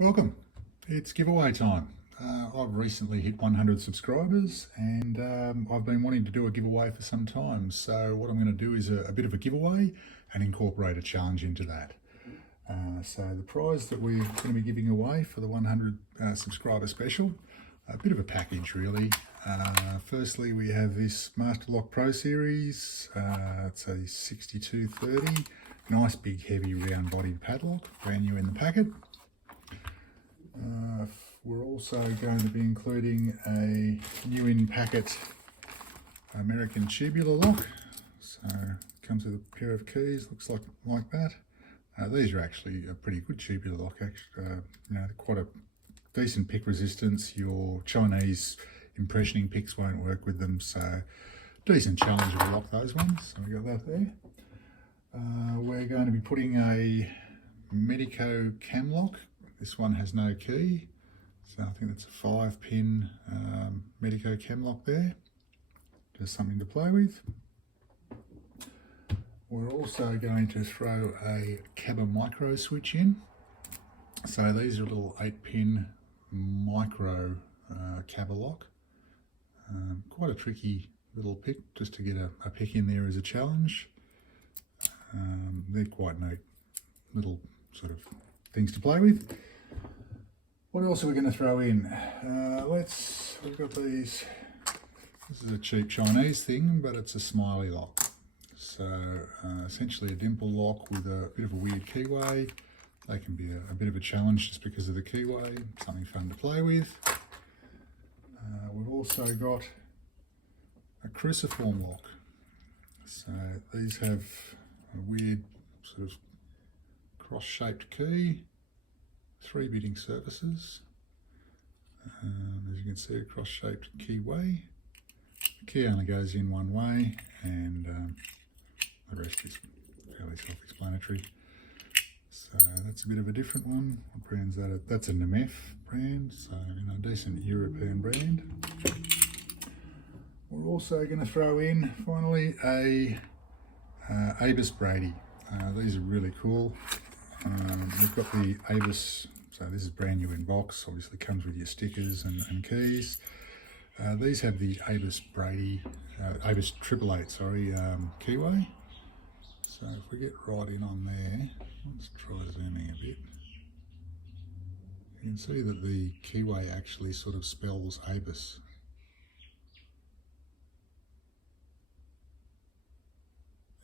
Welcome. It's giveaway time. I've recently hit 100 subscribers and I've been wanting to do a giveaway for some time. So what I'm going to do is a bit of a giveaway and incorporate a challenge into that. So the prize that we're going to be giving away for the 100 subscriber special, a bit of a package really. Firstly, we have this Master Lock Pro Series. It's a 6230, nice big heavy round bodied padlock, brand new in the packet. We're also going to be including a new in packet American tubular lock. So it comes with a pair of keys, looks like that. These are actually a pretty good tubular lock, quite a decent pick resistance. Your Chinese impressioning picks won't work with them, so decent challenge to lock those ones. So we got that there. We're going to be putting a Medico cam lock. This one has no key, so I think that's a 5-pin Medico cam lock there. Just something to play with. We're also going to throw a Cabba micro switch in. So these are a little 8-pin micro Cabba lock. Quite a tricky little pick, just to get a pick in there as a challenge. They're quite neat little sort of things to play with. What else are we going to throw in? We've got these. This is a cheap Chinese thing, but it's a smiley lock. So essentially a dimple lock with a bit of a weird keyway. They can be a bit of a challenge just because of the keyway, something fun to play with. We've also got a cruciform lock. So these have a weird sort of cross-shaped key, 3 bitting surfaces. As you can see, a cross-shaped keyway. The key only goes in one way, and the rest is fairly self-explanatory. So that's a bit of a different one. What brand's that? That's a NMF brand, so a decent European brand. We're also going to throw in finally a ADST Brady. These are really cool. We've got the ADST, so this is brand new in box, obviously comes with your stickers and keys. These have the ADST Brady, ADST 888, keyway. So if we get right in on there, let's try zooming a bit. You can see that the keyway actually sort of spells ADST.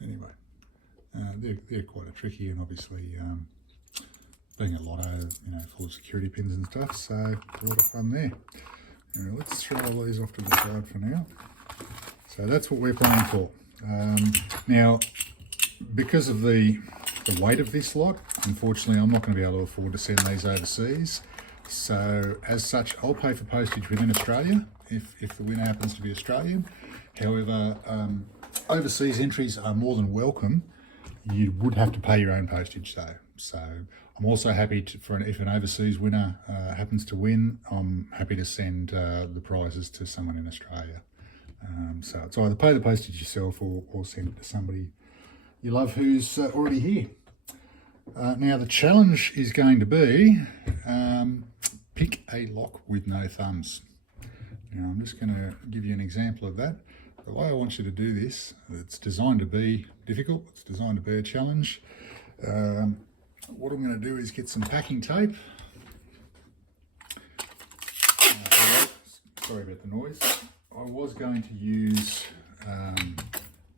Anyway, they're quite a tricky, and obviously being a lotto, full of security pins and stuff, so a lot of fun there. Let's throw all these off to the side for now. So that's what we're planning for. Now, because of the weight of this lot, unfortunately I'm not going to be able to afford to send these overseas. So as such, I'll pay for postage within Australia if the winner happens to be Australian. However, overseas entries are more than welcome. You would have to pay your own postage though. So I'm also happy if an overseas winner happens to win, I'm happy to send the prizes to someone in Australia. So it's either pay the postage yourself or send it to somebody you love who's already here. Now the challenge is going to be pick a lock with no thumbs. Now I'm just going to give you an example of that. The way I want you to do this, it's designed to be difficult, it's designed to be a challenge. What I'm going to do is get some packing tape. Sorry about the noise. I was going to use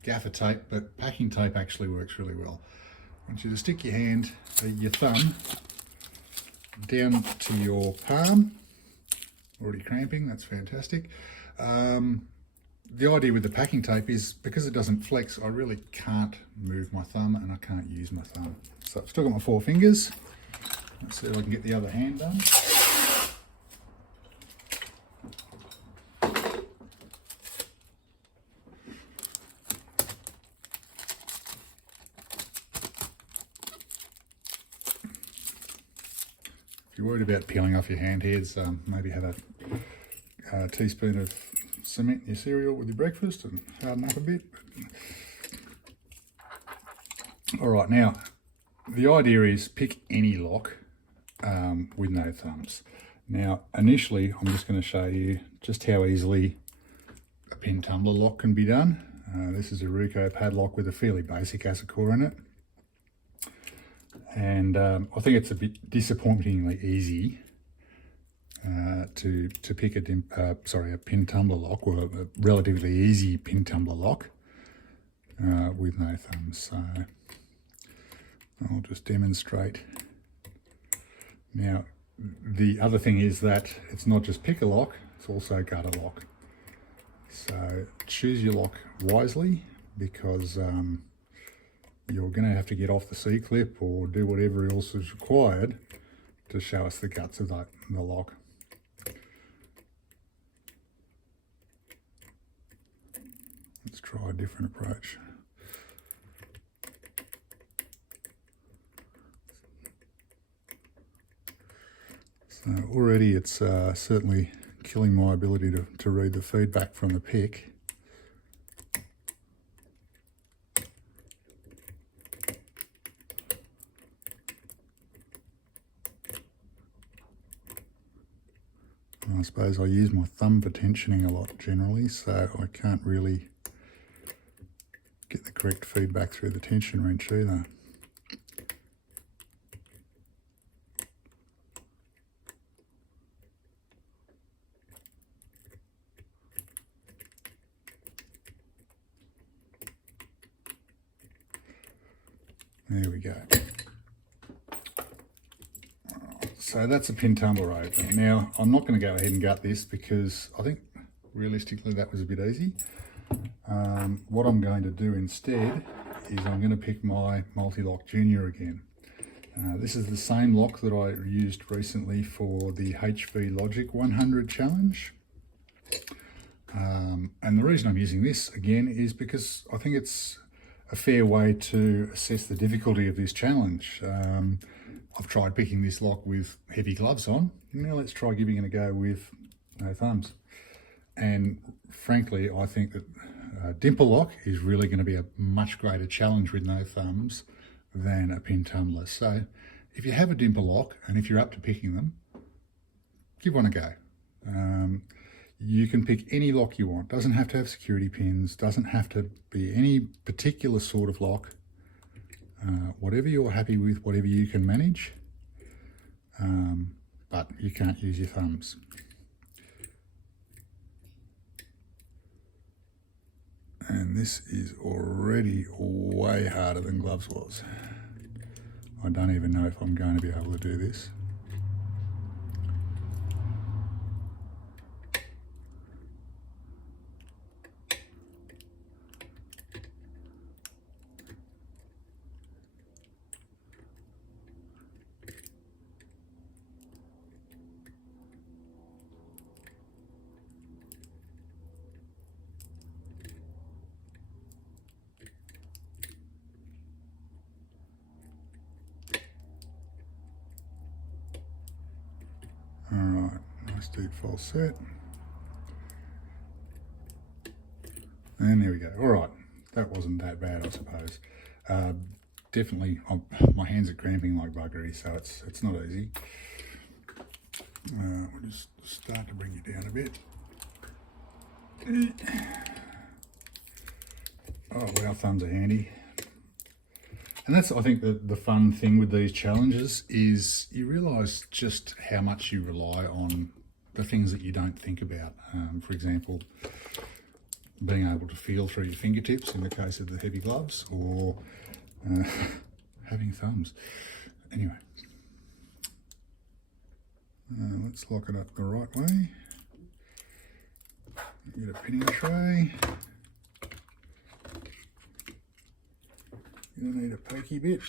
gaffer tape, but packing tape actually works really well. I want you to stick your thumb down to your palm. Already cramping, that's fantastic. The idea with the packing tape is because it doesn't flex, I really can't move my thumb and I can't use my thumb. So I've still got my 4 fingers. Let's see if I can get the other hand done. If you're worried about peeling off your hand hairs, maybe have a teaspoon of cement in your cereal with your breakfast and harden up a bit. All right, now the idea is pick any lock with no thumbs. Now, initially, I'm just going to show you just how easily a pin tumbler lock can be done. This is a Ruco padlock with a fairly basic acid core in it. And I think it's a bit disappointingly easy to pick a pin tumbler lock, or a relatively easy pin tumbler lock with no thumbs. So I'll just demonstrate. Now, the other thing is that it's not just pick a lock, it's also gutter lock. So choose your lock wisely, because you're going to have to get off the C-clip or do whatever else is required to show us the guts of the lock. Let's try a different approach. So already it's certainly killing my ability to read the feedback from the pick. I suppose I use my thumb for tensioning a lot generally, so I can't really get the correct feedback through the tension wrench either. There we go. So that's a pin tumbler open. Now, I'm not going to go ahead and gut this because I think realistically that was a bit easy. What I'm going to do instead is I'm going to pick my multi-lock junior again. This is the same lock that I used recently for the HV Logic 100 challenge. And the reason I'm using this again is because I think it's a fair way to assess the difficulty of this challenge. I've tried picking this lock with heavy gloves on. Now let's try giving it a go with no thumbs. And frankly, I think that dimple lock is really going to be a much greater challenge with no thumbs than a pin tumbler. So if you have a dimple lock and if you're up to picking them, give one a go. You can pick any lock you want. Doesn't have to have security pins, doesn't have to be any particular sort of lock. Whatever you're happy with, whatever you can manage, but you can't use your thumbs. And this is already way harder than gloves was. I don't even know if I'm going to be able to do this. Alright, nice deep false set. And there we go. Alright, that wasn't that bad, I suppose. Definitely, my hands are cramping like buggery, so it's not easy. We'll just start to bring you down a bit. Oh, well, thumbs are handy. And that's, I think, the fun thing with these challenges is you realise just how much you rely on the things that you don't think about. For example, being able to feel through your fingertips in the case of the heavy gloves, or having thumbs. Anyway, let's lock it up the right way. Get a pinning tray. You'll need a pokey bit.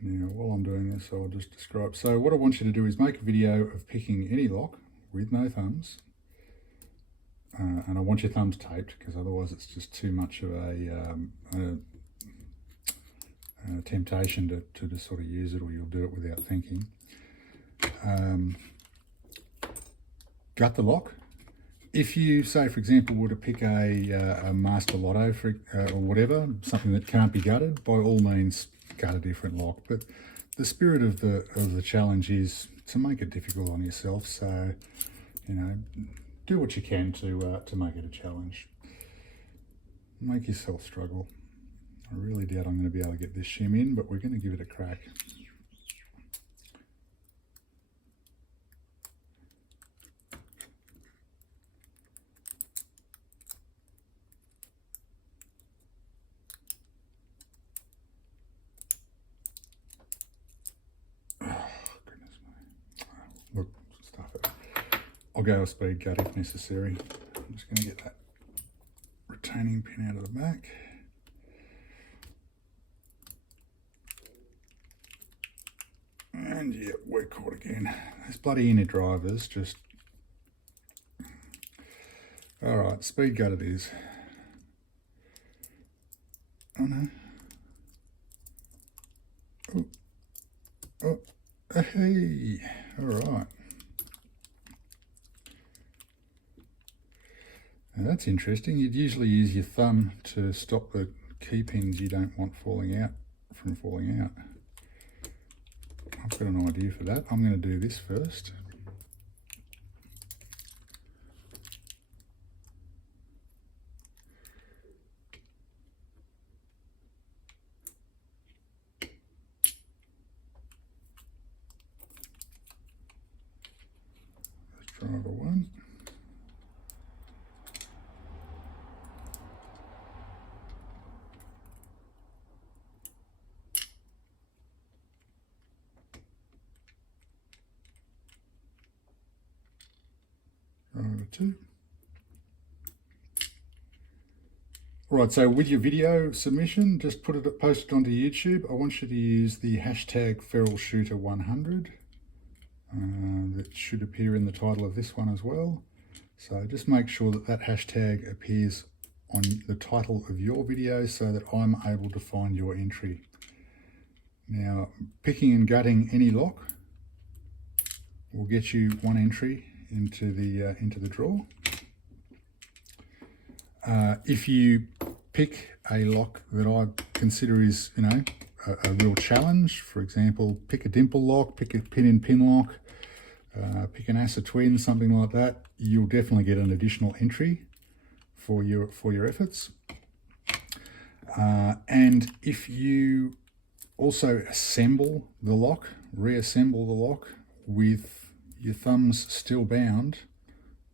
Now, while I'm doing this, I'll just describe. So what I want you to do is make a video of picking any lock with no thumbs. And I want your thumbs taped, because otherwise it's just too much of a temptation to just sort of use it, or you'll do it without thinking. Gut the lock. if you, say for example, were to pick a master lotto or whatever, something that can't be gutted, by all means gut a different lock. But the spirit of the challenge is to make it difficult on yourself. So, you know, do what you can to make it a challenge. Make yourself struggle. I really doubt I'm going to be able to get this shim in, but we're going to give it a crack. Look, stuff it. I'll go a speed gut if necessary. I'm just going to get that retaining pin out of the back. And yeah, we're caught again. Those bloody inner drivers just... Alright, speed gut it is. Oh no. Oh. Oh. Hey. Alright. Now that's interesting. You'd usually use your thumb to stop the key pins you don't want falling out from falling out. I've got an idea for that. I'm going to do this first. That's driver one. Driver two. Right, so with your video submission, just post it onto YouTube. I want you to use the hashtag feralshooter100. That should appear in the title of this one as well. So just make sure that that hashtag appears on the title of your video so that I'm able to find your entry. Now, picking and gutting any lock will get you one entry into the draw. If you pick a lock that I consider is, you know, a real challenge, for example, pick a dimple lock, pick a pin-in-pin lock, pick an ASA twin, something like that, you'll definitely get an additional entry for your efforts. And if you also assemble the lock, reassemble the lock with your thumbs still bound,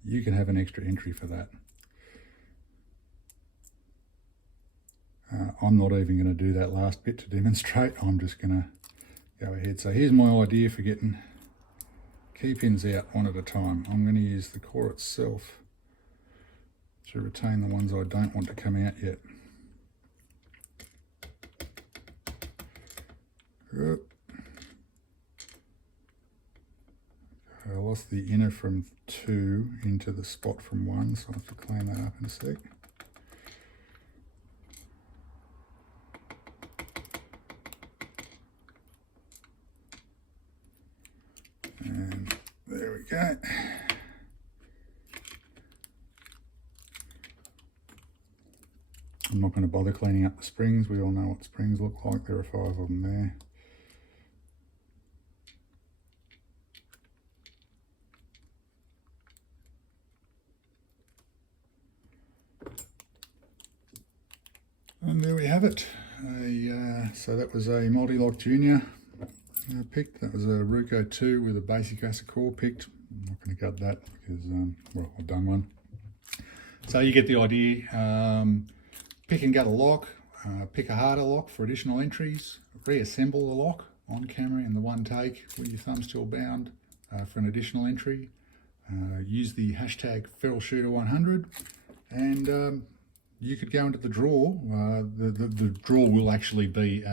you can have an extra entry for that. I'm not even going to do that last bit to demonstrate. I'm just going to go ahead. So here's my idea for getting key pins out one at a time. I'm going to use the core itself to retain the ones I don't want to come out yet. I lost the inner from 2 into the spot from 1, so I'll have to clean that up in a sec. And there we go. I'm not going to bother cleaning up the springs. We all know what springs look like. There are 5 of them there. And there we have it. So that was a multi-lock junior picked. That was a Ruco 2 with a basic ASA core picked. I'm not going to gut that because, well, I've done one. So you get the idea. Pick and gut a lock, pick a harder lock for additional entries, reassemble the lock on camera in the one take with your thumb still bound for an additional entry. Use the hashtag feralshooter100 and you could go into the draw. The draw will actually be,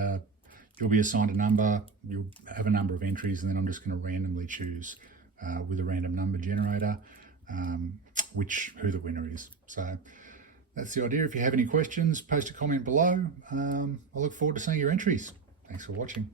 you'll be assigned a number, you'll have a number of entries, and then I'm just going to randomly choose with a random number generator who the winner is. So that's the idea. If you have any questions, post a comment below. I look forward to seeing your entries. Thanks for watching.